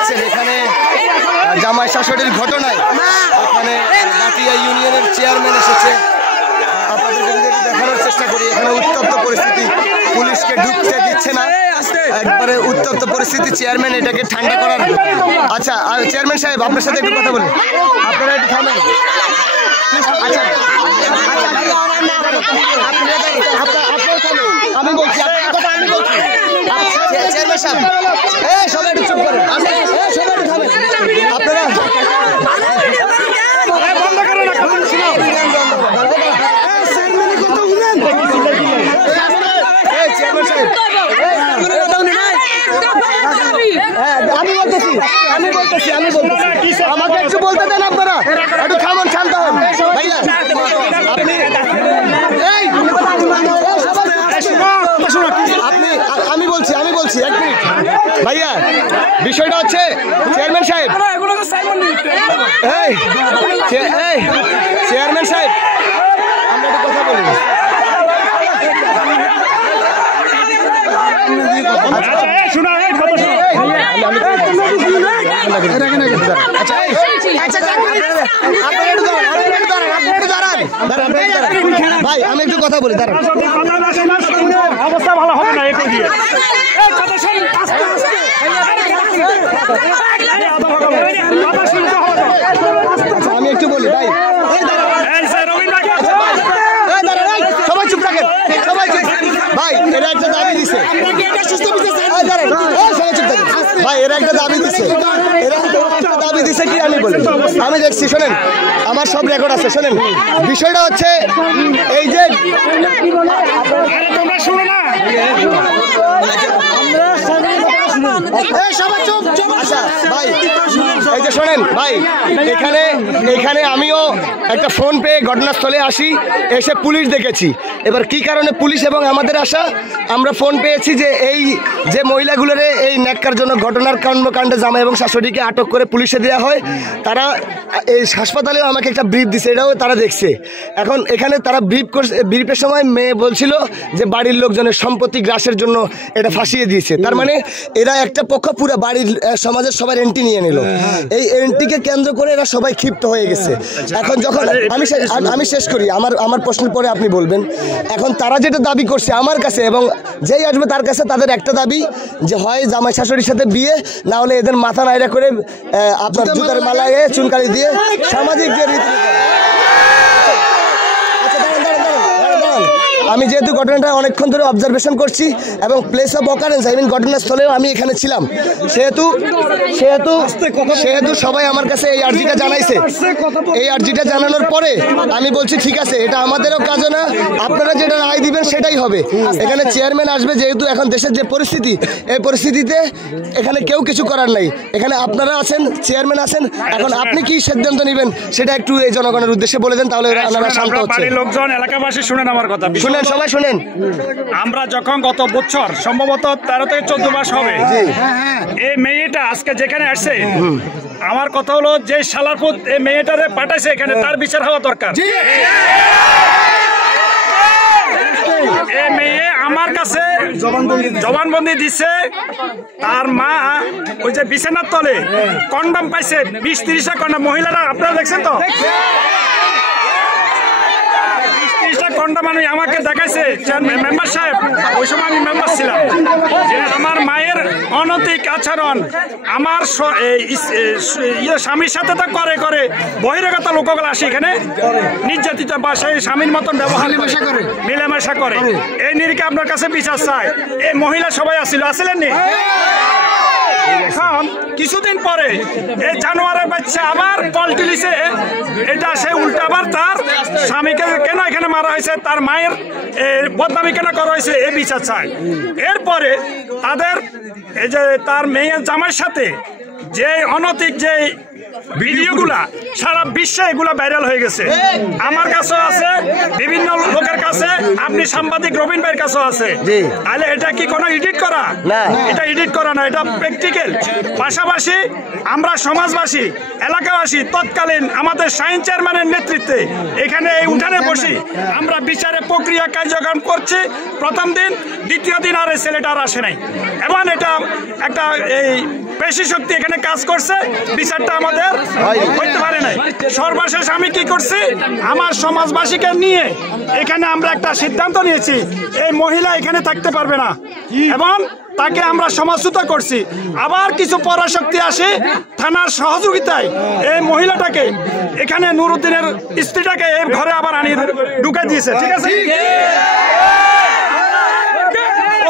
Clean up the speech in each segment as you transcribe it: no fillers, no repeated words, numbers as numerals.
দেখছেন এখানে জামাই শাশুড়ির ঘটনায় এখানে দাঁতিয়া ইউনিয়নের চেয়ারম্যান এসেছে। আপনাদেরকে যদি দেখানোর চেষ্টা করি, এখানে উত্তপ্ত পরিস্থিতি, পুলিশকে ঢুকতে দিচ্ছে না, একবারে উত্তপ্ত পরিস্থিতি। চেয়ারম্যান এটাকে ঠান্ডা করার। আচ্ছা চেয়ারম্যান সাহেব, আপনার সাথে একটু কথা বলি, আপনারা একটু থামেন। আচ্ছা আমি বলছি, চেয়ারম্যান সাহেব সবাই একটু চুপ করেন, সবাই একটু থামেন আপনারা। আমি বলতেছি আমাকে একটু বলতে দেন, আপনারা একটু থামুন, শান্ত হন ভাইয়া। আপনি আমি বলছি এক মিনিট ভাইয়া। বিষয়টা হচ্ছে চেয়ারম্যান সাহেব, চেয়ারম্যান সাহেব আমরা একটু কথা বলি। ভাই আমি একটু কথা বলি, দাঁড়ান। অবস্থা ভালো হবে না, আমি একটু বলি ভাই, সবাই চুপ থাকেন, সবাই চুপ। ভাই এরা একটা দাবি দিছে, ভাই এরা একটা দাবি দিছে, এরা একটা দাবি দিছে কি আমি বলি, আমি দেখছি, শোনেন আমার সব রেকর্ড আছে, শোনেন। বিষয়টা হচ্ছে এই যে তোমরা শুনো না, আচ্ছা ভাই এই যে শোনেন ভাই, এখানে আমিও একটা ফোন পেয়ে ঘটনাস্থলে আসি, এসে পুলিশ দেখেছি। এবার কি কারণে পুলিশ এবং আমাদের আসা, আমরা ফোন পেয়েছি যে এই যে মহিলাগুলোরে এই ন্যাক্কারজনক ঘটনার কর্মকাণ্ডে জামাই এবং শাশুড়িকে আটক করে পুলিশে দেওয়া হয়, তারা এই হাসপাতালেও আমাকে একটা ব্রিফ দিছে, এটাও তারা দেখছে। এখন এখানে তারা ব্রিফের সময় মেয়ে বলছিল যে বাড়ির লোকজনের সম্পত্তি গ্রাসের জন্য এটা ফাঁসিয়ে দিয়েছে। তার মানে এরা একটা পক্ষ পুরো বাড়ির সমাজের সবার এন্ট্রি নিয়ে নিল। এই এন্ট্রিকে কেন্দ্র করে এরা সবাই ক্ষিপ্ত হয়ে গেছে। এখন যখন আমি শেষ করি, আমার প্রশ্নের পরে আপনি বলবেন। এখন তারা যেটা দাবি করছে আমার কাছে এবং যেই আসবে তার কাছে, তাদের একটা দাবি যে হয় জামাই শাশুড়ির সাথে বিয়ে, না হলে এদের মাথা নাইরা করে আপনার জুতার মালায় চুনকালি দিয়ে সামাজিক যে রীতি। আমি যেহেতু ঘটনাটা অনেকক্ষণ ধরে অবজারভেশন করছি এবং place of occurrence I mean ঘটনাস্থলেও আমি এখানে ছিলাম, সেহেতু সবাই আমার কাছে এই আর্জিটা জানাইছে। এই আর্জিটা জানানোর পরে আমি বলছি ঠিক আছে, এটা আমাদেরও কাজ না, আপনারা যেটা রায় দিবেন সেটাই হবে। এখানে চেয়ারম্যান আসবে, যেহেতু এখন দেশের যে পরিস্থিতি, এই পরিস্থিতিতে এখানে কেউ কিছু করার নাই। এখানে আপনারা আছেন, চেয়ারম্যান আছেন, এখন আপনি কি সিদ্ধান্ত নেবেন সেটা একটু এই জনগণের উদ্দেশ্যে বলে দেন, তাহলে ওনারা শান্ত হচ্ছে। লোকজন এলাকাবাসী শুনেন আমার কথা, শুনেন সবাই শুনেন। আমরা যখন গত বছর সম্ভবত 13 থেকে 14 মাস হবে, এই মেয়েটা আজকে যেখানে আসছে, আমার কথা হলো যে শালারপুত এই মেয়েটারে পাঠাইছে এখানে, তার বিচার হওয়া দরকার। এই মেয়ে আমার কাছে জবানবন্দি দিচ্ছে, তার মা ওই যে বিছানার তলে কন্ডম পাইছে 20-30টা কন্ডম। মহিলারা আপনারা দেখছেন তো, কন্ডম আমাকে দেখাইছে মেম্বার সাহেব, ওই সময় আমি মেম্বার ছিলাম, যে আমার মায়ের অনৈতিক আচরণ আমার স্বামীর সাথে তো করে বহিরাগত লোকগুলো আসে এখানে নির্যাতিত বা সেই স্বামীর মতন ব্যবহার মিলেমিশা করে। এই নিরিখে আপনার কাছে বিচার চাই। এই মহিলা সবাই আসছিলেন নি? এখন কিছুদিন পরে এই জানোয়ারের বাচ্চা আবার পল্টিলিছে, এটা সে উল্টা আবার তার স্বামীকে কেন এখানে মারা হয়েছে, তার মায়ের বদনামি কেন করা হয়েছে, এই বিচার চায়। এরপরে তাদের এই যে তার মেয়ের জামাইয়ের সাথে যে অনৈতিক যে ভিডিওগুলা সারা বিশ্বে এগুলা ভাইরাল হয়ে গেছে, আমার কাছেও আছে, বিভিন্ন লোকের কাছে, আপনি সাংবাদিক রবিন ভাইয়ের কাছেও আছে। তাহলে এটা কি কোনো এডিট করা? এটা এডিট করা না, এটা প্র্যাকটিক্যাল। পাশাপাশি আমরা সমাজবাসী, এলাকাবাসী তৎকালীন আমাদের শাহিন চেয়ারম্যানের নেতৃত্বে এখানে এই উঠানে বসি আমরা বিচারের প্রক্রিয়া কার্যক্রম করছি। প্রথম দিন, দ্বিতীয় দিন আর এই ছেলেটা আর আসে নাই। এবং এটা একটা এই পেশি শক্তি এখানে কাজ করছে, বিচারটা আমাদের হইতে পারে নাই। সর্বশেষ আমি কি করছি, আমার সমাজবাসীকে নিয়ে এখানে আমরা একটা সিদ্ধান্ত নিয়েছি, এই মহিলা এখানে থাকতে পারবে না এবং তাকে আমরা সমাজচ্যুত করছি। আবার কিছু পরাশক্তি আসে থানার সহযোগিতায় এই মহিলাটাকে এখানে নুরুদ্দিনের স্ত্রীটাকে এই ঘরে আবার আনি ঢুকে দিয়েছে। ঠিক আছে,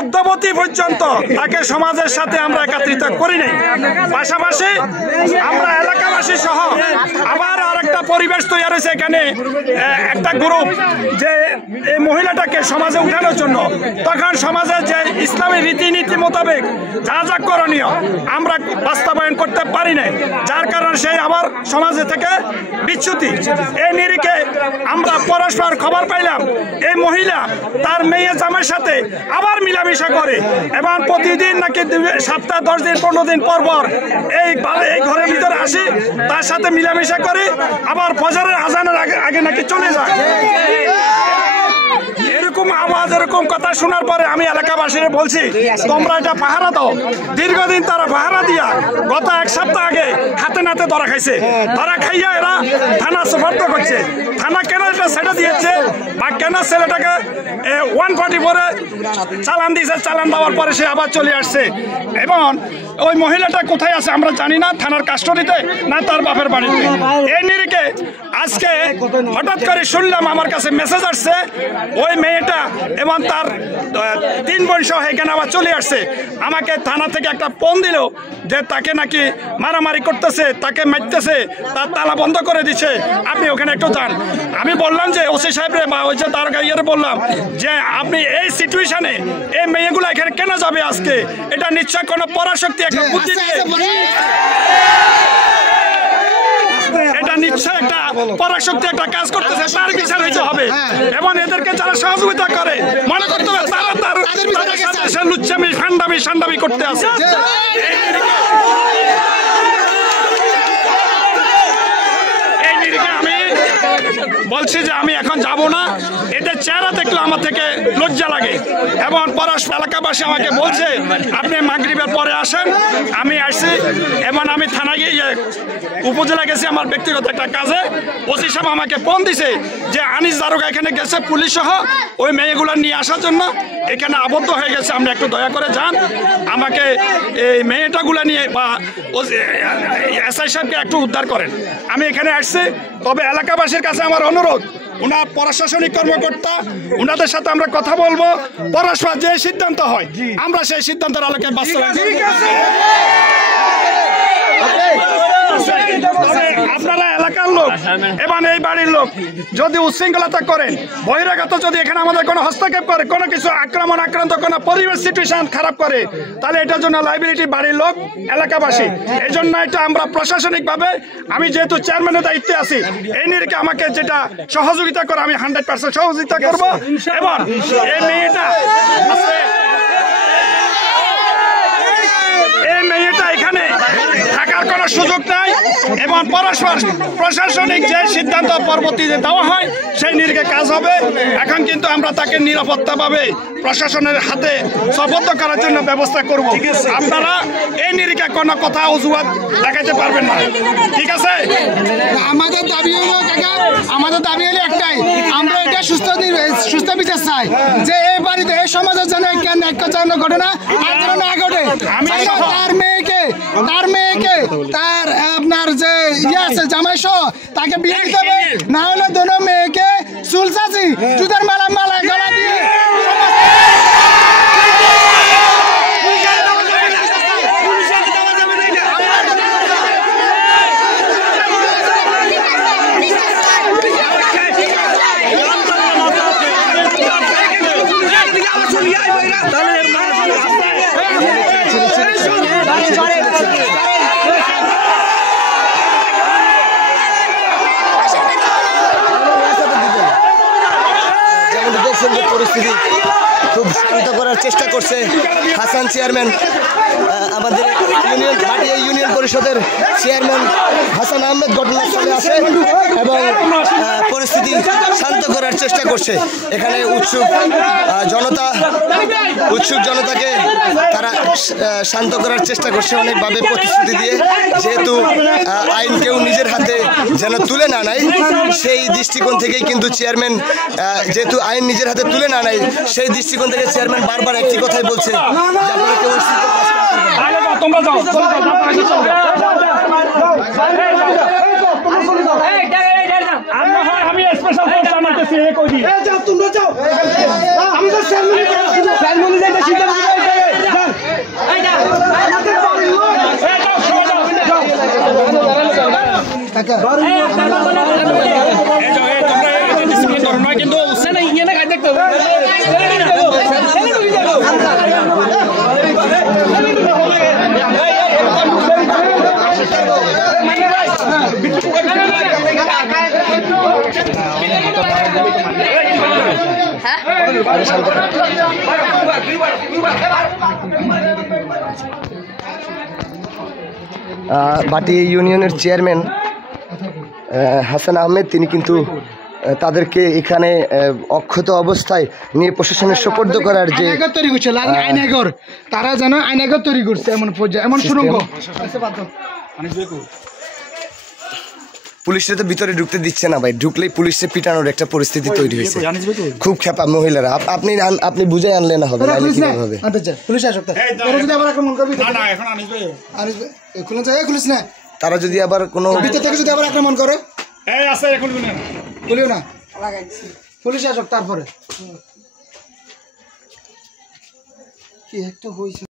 অদ্যাবধি পর্যন্ত তাকে সমাজের সাথে আমরা একত্রিত করি নাই। পাশাপাশি আমরা এলাকাবাসী সহ আবার আরেকটা পরিবেশ তৈরি হয়েছে এখানে, একটা গ্রুপ যে এই মহিলাটাকে সমাজে উঠানোর জন্য। তখন সমাজের যে ইসলামী রীতিনীতি মোতাবেক যা যা করণীয় আমরা বাস্তবায়ন করতে পারি নাই, যার কারণে সেই আবার সমাজে থেকে বিচ্যুতি। এই নিরিখে আমরা পরস্পর খবর পাইলাম এই মহিলা তার মেয়ে জামাইয়ের সাথে আবার মিলামিশা করে এবং প্রতিদিন নাকি সপ্তাহ 10 দিন 15 দিন পর পর এই ঘরের ভিতরে আসি, তার সাথে মিলামিশা করে আবার ফজরের আজানের আগে নাকি চলে যায়। এরকম আওয়াজ, এরকম কথা শোনার পরে আমি এলাকাবাসীরা বলছি তোমরা এটা পাহারা দাও। দীর্ঘদিন তারা পাহারা দিয়া গত 1 সপ্তাহ আগে হাতে নাতে ধরা খাইছে। ধরা খাইয়া এরা থানা সুপার্দ করছে। থানা কেন এটা সেটা দিয়েছে বা কেন ছেলেটাকে 144 চালান দিয়েছে, চালান দেওয়ার পরে সে আবার চলে আসছে। এবং ওই মহিলাটা কোথায় আছে আমরা জানি না, থানার কাস্টডিতে না তার বাপের বাড়িতে। এই নিরিখে আজকে হঠাৎ করে শুনলাম আমার কাছে মেসেজ আসছে ওই মেয়েটা এবং তার 3 বোন সহ এখানে আবার চলে আসছে। আমাকে থানা থেকে একটা ফোন দিল যে তাকে নাকি মারামারি করতেছে, তাকে মারতেছে, তার তালা বন্ধ করে দিচ্ছে, আপনি ওখানে একটু যান। আমি বললাম যে ওসি সাহেবরে বা ওই যে তার গাইয়ারে বললাম যে আপনি এই সিচুয়েশনে এই মেয়েগুলো এখানে কেন যাবে আজকে, এটা নিশ্চয় কোনো পরাশক্তি একটা বুদ্ধি দিয়ে, এটা নিশ্চয় একটা পরাশক্তি একটা কাজ করতেছে, তার বিচার হইতে হবে। এবং এদেরকে যারা সহযোগিতা করে মনে করতে হবে তারা তাদের সাথে সে লুচ্চামি ফান্ডামি করতে আছে। এই নিরিখে আমি বলছি যে আমি এখন যাব না, এদের চেহারা দেখলে আমার থেকে লজ্জা লাগে। এবং পরস্পর এলাকাবাসী আমাকে বলছে আপনি মাগরিবের পরে আসেন। আমি আসছি এবং আমি থানায় গিয়ে উপজেলা গেছি আমার ব্যক্তিগত একটা কাজে। ওসি সাহেব আমাকে ফোন দিছে যে আনিস দারোগা এখানে গেছে পুলিশ সহ ওই মেয়েগুলো নিয়ে আসার জন্য, এখানে আবদ্ধ হয়ে গেছে, আপনি একটু দয়া করে যান, আমাকে এই মেয়েটাগুলো নিয়ে বা এসআই সাহেবকে একটু উদ্ধার করেন। আমি এখানে আসছি, তবে এলাকাবাসীর কাছে আমার অনুরোধ, ওনার প্রশাসনিক কর্মকর্তা ওনাদের সাথে আমরা কথা বলবো, পরস্পর যে সিদ্ধান্ত হয় আমরা সেই সিদ্ধান্তের আলোকে বাস্তবায়ন করব। আপনারা এলাকার লোক এবং এই বাড়ির লোক যদি উচ্ছৃঙ্খলতা করেন, বহিরাগত যদি এখানে আমাদের কোনো হস্তক্ষেপ করে, কোনো কিছু আক্রান্ত কোনো পরিবেশ সিচুয়েশন খারাপ করে, তাহলে এটার জন্য লাইবিলিটি বাড়ির লোক, এলাকাবাসী। এই জন্য এটা আমরা প্রশাসনিকভাবে, আমি যেহেতু চেয়ারম্যানের দায়িত্বে আছি, এই নিরিখে আমাকে যেটা সহযোগিতা করে আমি 100% সহযোগিতা করব। এবং এই মেয়েটা এখানে থাকার কোনো সুযোগ নাই এবং পরস্পর প্রশাসনিক যে সিদ্ধান্ত পরবর্তীতে দেওয়া হয় সেই নিরিখে কাজ হবে। এখন কিন্তু আমরা তাকে নিরাপত্তাভাবে প্রশাসনের হাতে সুপর্দ করার জন্য ব্যবস্থা করব। আপনারা এই নিরিখে কোনো কথা অজুহাত দেখাতে পারবেন না, ঠিক আছে? আমাদের দাবি হলো কাকা, আমাদের দাবি হলো একটাই, আমরা এটা সুস্থ বিচার চাই যে এই বাড়িতে এই সমাজের জন্য কেন একটা ঘটনা আর যেন না ঘটে। তার মেয়েকে তার আপনার যে ইয়ে আছে জামাই সহ তাকে বিয়ে দিতে হবে, না হলে দোনো মেয়েকে চুল চাচি জুতার মালা গলা দিয়ে পরিস্থিতি খুব শান্ত করার চেষ্টা করছে হাসান চেয়ারম্যান, আমাদের ইউনিয়ন পরিষদের চেয়ারম্যান হাসান আহমেদ ঘটনাস্থলে আসে এবং পরিস্থিতি শান্ত করার চেষ্টা করছে। এখানে উৎসুক জনতাকে তারা শান্ত করার চেষ্টা করছে অনেকভাবে প্রতিশ্রুতি দিয়ে, যেহেতু আইন কেউ নিজের হাতে যেন তুলে না নেয় সেই দৃষ্টিকোণ থেকেই কিন্তু চেয়ারম্যান যেহেতু আইন নিজের হাতে তুলে না নেয় সেই দৃষ্টিকোণ থেকে চেয়ারম্যান বারবার একটি কথাই বলছে, আমি স্পেশাল কিন্তু দেখতে বাটি ইউনিয়নের চেয়ারম্যান হাসান আহমেদ তিনি কিন্তু তাদেরকে এখানে অক্ষত অবস্থায় নিয়ে প্রশাসনের সোপর্দ করার যে তৈরি করছে আইনাগর, তারা যেন আইনাগর তৈরি করছে এমন পর্যায়ে, এমন সুরঙ্গ পুলিশরা তো ভিতরে ঢুকতে দিচ্ছে না ভাই, ঢুকলেই পুলিশে পিটানোর একটা পরিস্থিতি তৈরি হয়েছে। খুব খেপা মহিলারা, আপনি বুঝে আনলে না হবে, তারা যদি আবার কোনো ভিতর থেকে যদি আবার আক্রমণ করে বলিও না পুলিশ আসুক তারপরে কি একটা হয়েছে।